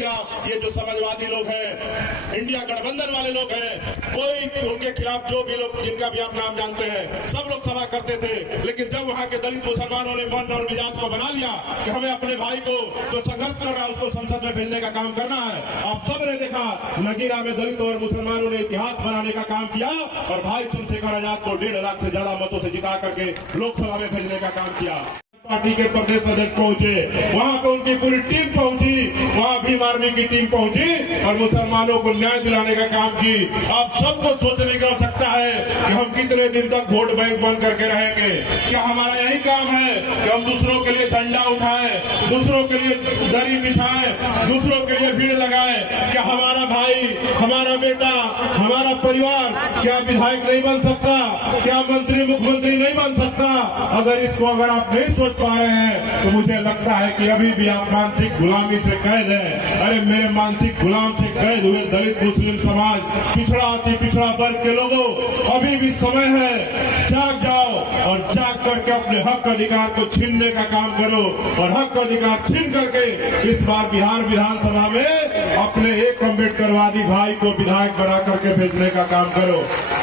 ये जो समाजवादी लोग हैं, इंडिया गठबंधन वाले लोग हैं, कोई उनके खिलाफ जो भी लोग जिनका भी आप नाम जानते हैं, सब लोग सभा करते थे। लेकिन जब वहां के दलित मुसलमानों ने मन और मिजाज को बना लिया कि हमें अपने भाई को जो संघर्ष कर रहा है उसको संसद में भेजने का काम करना है, आप सबने देखा नगीना में दलित और मुसलमानों ने इतिहास बनाने का काम किया और भाई चंद्रशेखर आजाद को 1.5 लाख से ज्यादा मतों से जिता करके लोकसभा में भेजने का काम किया। पार्टी के प्रदेश अध्यक्ष पहुंचे, वहां पे उनकी पूरी टीम पहुंची, वहां भीम आर्मी की टीम पहुंची और मुसलमानों को न्याय दिलाने का काम की। आप सबको सोचने की आवश्यकता है कि हम कितने दिन तक वोट बैंक बन करके रहेंगे। क्या हमारा यही काम है कि हम दूसरों के लिए झंडा उठाएं, दूसरों के लिए दरी बिछाएं, दूसरों के लिए भीड़ लगाएं? क्या हमारा भाई, हमारा बेटा, हमारा परिवार क्या विधायक नहीं बन सकता? क्या मंत्री मुख्यमंत्री नहीं बन सकता? अगर आप नहीं सोच पा रहे हैं तो मुझे लगता है कि अभी भी आप मानसिक गुलामी से कैद है। अरे मेरे मानसिक गुलाम से कैद हुए दलित मुस्लिम समाज, पिछड़ा अति पिछड़ा वर्ग के लोगों, अभी भी समय है, जाग जाओ और जाग करके अपने हक अधिकार को छीनने का काम करो और हक अधिकार छीन करके इस बार बिहार विधानसभा में अपने एक अम्बेडकरवादी भाई को विधायक बना करके भेजने का काम करो।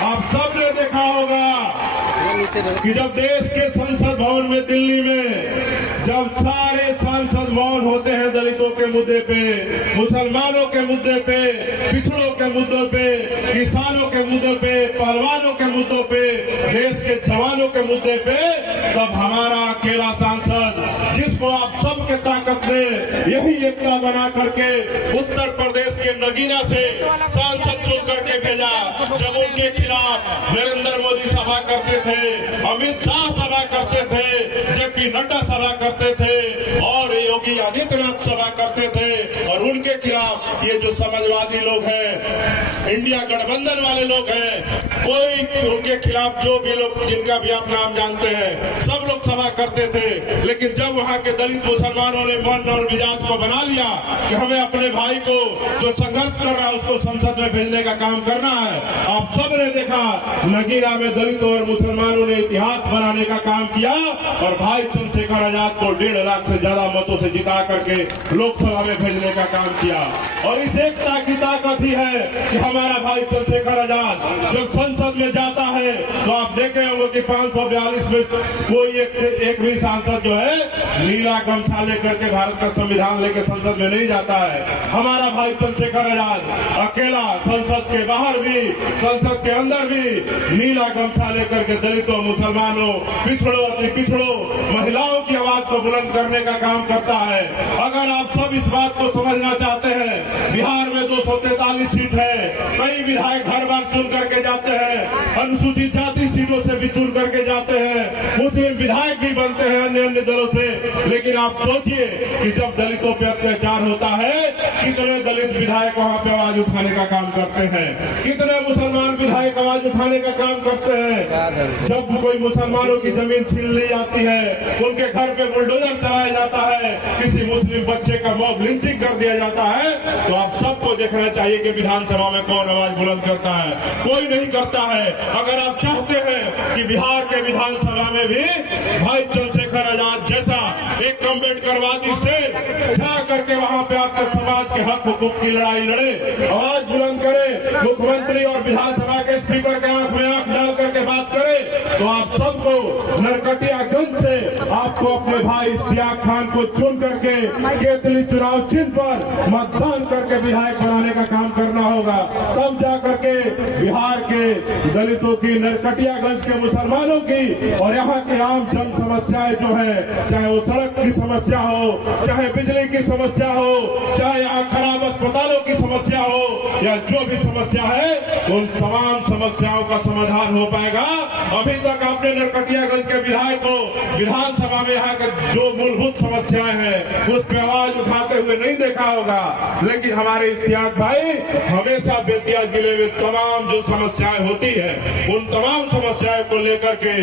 आप सबने देखा होगा कि जब देश के संसद भवन में दिल्ली में जब सारे सांसद मौन होते हैं दलितों के मुद्दे पे, मुसलमानों के मुद्दे पे, पिछड़ों के मुद्दों पे, किसानों के मुद्दों पे, पहलवानों के मुद्दों पे, देश के जवानों के मुद्दे पे, तब हमारा अकेला सांसद जिसको आप सबके ताकत ने यही एकता बना करके उत्तर प्रदेश के नगीना से सांसद चुन करके भेजा। जब उनके खिलाफ नरेंद्र मोदी सभा करते थे, अमित शाह सभा करते थे, जेपी नड्डा सभा करते थे और योगी आदित्यनाथ सभा करते थे और उनके खिलाफ ये जो समाजवादी लोग हैं, इंडिया गठबंधन वाले लोग हैं, कोई उनके खिलाफ जो भी लोग जिनका भी आप नाम जानते हैं, सब लोग सभा करते थे। लेकिन जब वहां के दलित मुसलमानों ने मन और मिजाज को बना लिया कि हमें अपने भाई को जो संघर्ष कर रहा है उसको संसद में भेजने का काम करना है, आप सबने देखा नगीना में दलित और मुसलमानों ने इतिहास बनाने का काम किया और भाई चंद्रशेखर आजाद को 1.5 लाख से ज्यादा मतों से जिता करके लोकसभा में भेजने का काम किया। और इस एकता की ताकत ही है कि हमारा भाई चंद्रशेखर आजाद जब संसद में जाता है तो आप देखे होंगे कि 542 में कोई एक भी सांसद जो है नीला गमछा लेकर के भारत का संविधान लेकर संसद में नहीं जाता है। हमारा भाई चंद्रशेखर आजाद अकेला संसद के बाहर भी, संसद के अंदर भी नीला गमछा लेकर के दलितों, मुसलमानों, पिछड़ों, अति पिछड़ों, महिलाओं की आवाज को बुलंद करने का काम करता है। अगर आप सब इस बात को समझना चाहते हैं, बिहार में 243 सीट है, कई विधायक हर बार चुन करके जाते हैं, अनुसूचित जाति सीटों से भी चुन करके जाते हैं, मुस्लिम विधायक भी बनते हैं अन्य दलों से। लेकिन आप सोचिए कि जब दलितों पर अत्याचार होता है, कितने दलित विधायक वहां पे आवाज उठाने का काम करते हैं, कितने मुसलमान विधायक आवाज उठाने का काम करते हैं। जब कोई मुसलमानों की जमीन छीन ली जाती है, उनके घर पे बुलडोजर चलाया जाता है, किसी मुस्लिम बच्चे का मॉब लिंचिंग कर दिया जाता है, तो आप सबको देखना चाहिए कि विधानसभा में कौन आवाज बुलंद करता है? कोई नहीं करता है। अगर आप चाहते हैं कि बिहार के विधानसभा में भी भाई चंद्रशेखर आजाद जैसा एक अम्बेडकरवादी से जा करके वहां पे आपके समाज के हक हुकूक की लड़ाई लड़े, आवाज बुलंद करे, मुख्यमंत्री और विधानसभा के स्पीकर के आंख में आंख डाल करके बात करे, तो आप सबको नरकटियागंज से आपको अपने भाई इश्तियाक खान को चुन करके केतली चुनाव चिन्ह पर मतदान करके विधायक बनाने का काम करना होगा। तब जा करके बिहार के दलितों की, नरकटियागंज के मुसलमानों की और यहाँ की आम जन समस्याएं जो है, चाहे वो सड़क की समस्या हो, चाहे बिजली की समस्या हो, चाहे यहाँ खराब अस्पतालों की समस्या हो या जो भी समस्या है, उन तमाम समस्याओं का समाधान हो पाएगा। अभी तक आपने नरकटियागंज के विधायक को विधानसभा में यहाँ के जो मूलभूत समस्याएं हैं उस पर आवाज उठाते हुए नहीं देखा होगा। लेकिन हमारे इश्तियाक भाई हमेशा बेतिया जिले में तमाम जो समस्याएं होती है उन तमाम समस्याओं को लेकर के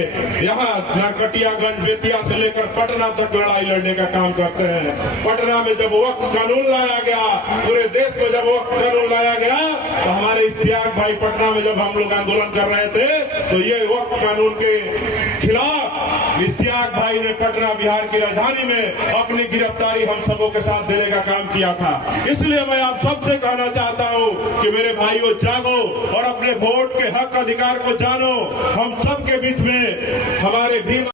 यहाँ नरकटियागंज, बेतिया से लेकर पटना तक लड़ाई लड़ने का काम करते हैं। पटना में जब वक्त कानून लाया गया, पूरे देश में जब वक्त कानून लाया गया, तो हमारे इश्तियाक भाई पटना में जब हम लोग आंदोलन कर रहे थे तो ये वक्त कानून के खिलाफ इश्तियाक भाई ने पटना बिहार की राजधानी में अपनी गिरफ्तारी हम सबों के साथ देने का काम किया था। इसलिए मैं आप सबसे कहना चाहता हूं कि मेरे भाइयों जागो और अपने वोट के हक अधिकार को जानो। हम सबके बीच में हमारे भीम